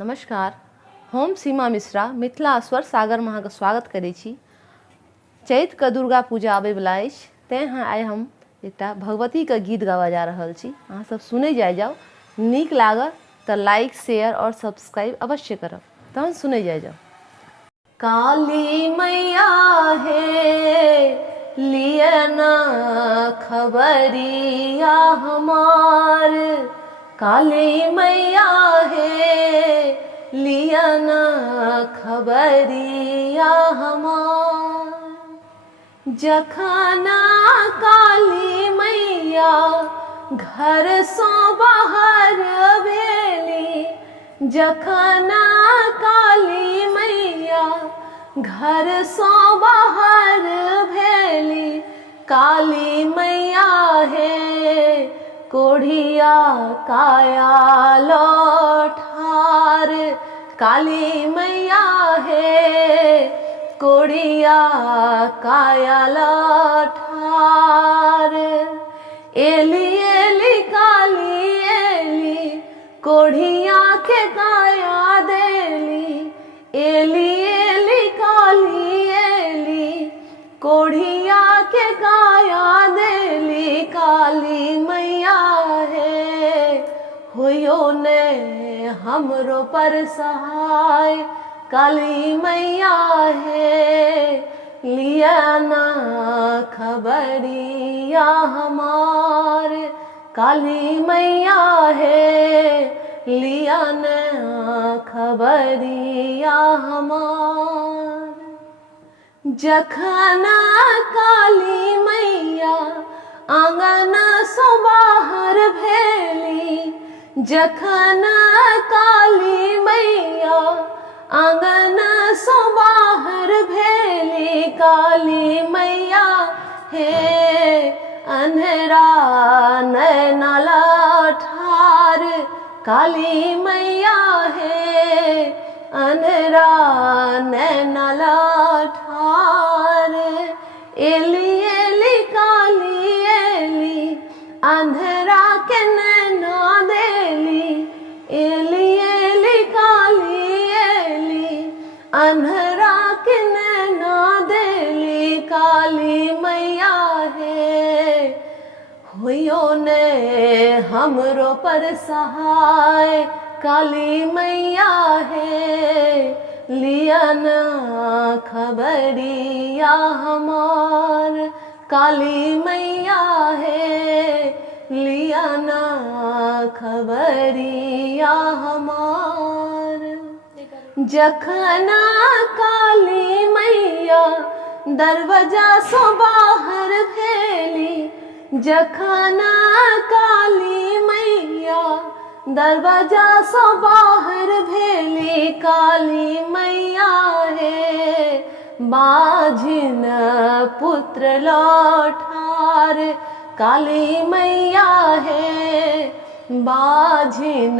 नमस्कार, हम सीमा मिश्रा मिथिला स्वर सागर में अहाँके स्वागत करै छी। चैत के दुर्गा पूजा आबे वाला अछि, तेँ आइ हम एकटा भगवती के गीत गावा जा रहल छी। अहाँ सब सुनै जाओ, नीक लागत तऽ लाइक शेयर और सब्सक्राइब अवश्य करब। तहन सुनै जाओ। काली मैया हे लिए ना खबरिया हमार, काली मैया हे लिया ना खबरिया हमार। जखना काली मैया घर सो बाहर भेली, जखना काली मैया घर सो बाहर भेली, काली मैया हे कोढ़िया काया ठार, काली मैया हे कोढ़िया काया ठार। एली एली काली एली कोढ़िया के काया देली, एली एली काली एली कोढ़िया के काया देली, काली मैया हे होयो ने हमरो पर सहाय, काली मैया हे लिया ना खबरिया हमार, काली मैया हे लिया ना खबरिया हमार। जखना काली मैया आंगन सो बाहर भेली, जखना काली मैया आंगन सो बाहर भेली, काली मैया हे अंधेरा नैना ठार, काली मैया हे अंधेरा नैना ठार। एली एली काली एली अंधेरा के नैना देली, एली एली काली एली अंधेरा के नैना देली, काली मैया हे होयो ने हमरो पर सहाय, काली मैया हे लिया ना खबरिया हमार, काली मैया हे लिया ना खबरिया हमार। जखना काली मैया दरवाजा सो बाहर भेली, जखना काली मैया दरवाजा सो बाहर भेली, काली मैया हे बाझिन पुत्र ठार, काली मैया हे बाझिन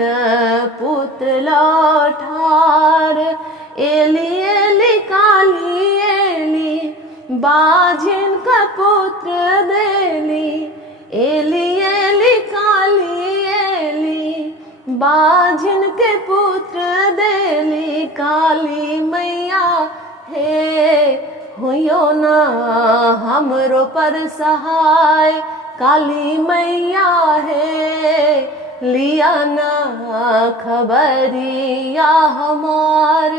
पुत्र ठार। एली एली काली एली बाझिन का पुत्र देली, एली एली काली एली बाझिन के पुत्र देली, काली मैया हे होयो ना हमरो पर सहाय, काली मैया हे लिया ना खबरिया हमार,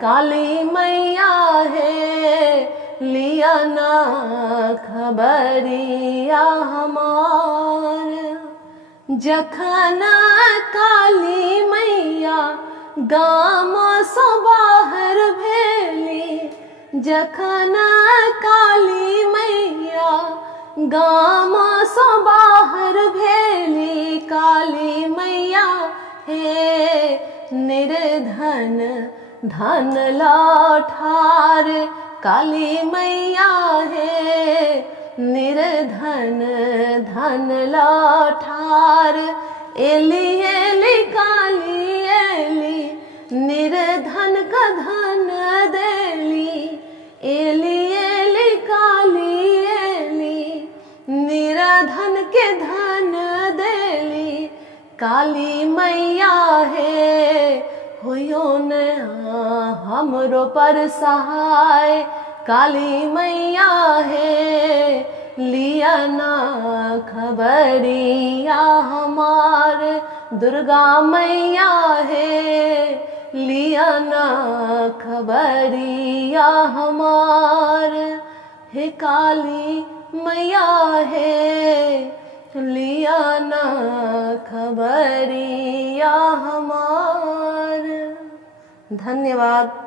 काली मैया हे लिया ना खबरिया हमार। जखना काली मैया गाम सो बाहर भेली, जखना काली मैया गाम सो बाहर भेली, काली मैया हे निर्धन धन ठार, काली मैया हे निर्धन धन ठार। एली एली काली एली निर्धन का धन देली, एली एली काली एली निर्धन के धन देली, काली मैया हे होयो न हमरो पर सहाय काली मैया है लिया ना खबरिया हमार दुर्गा मैया है लिया ना खबरिया हमार हे काली मैया है लिया ना खबरिया हमार। धन्यवाद।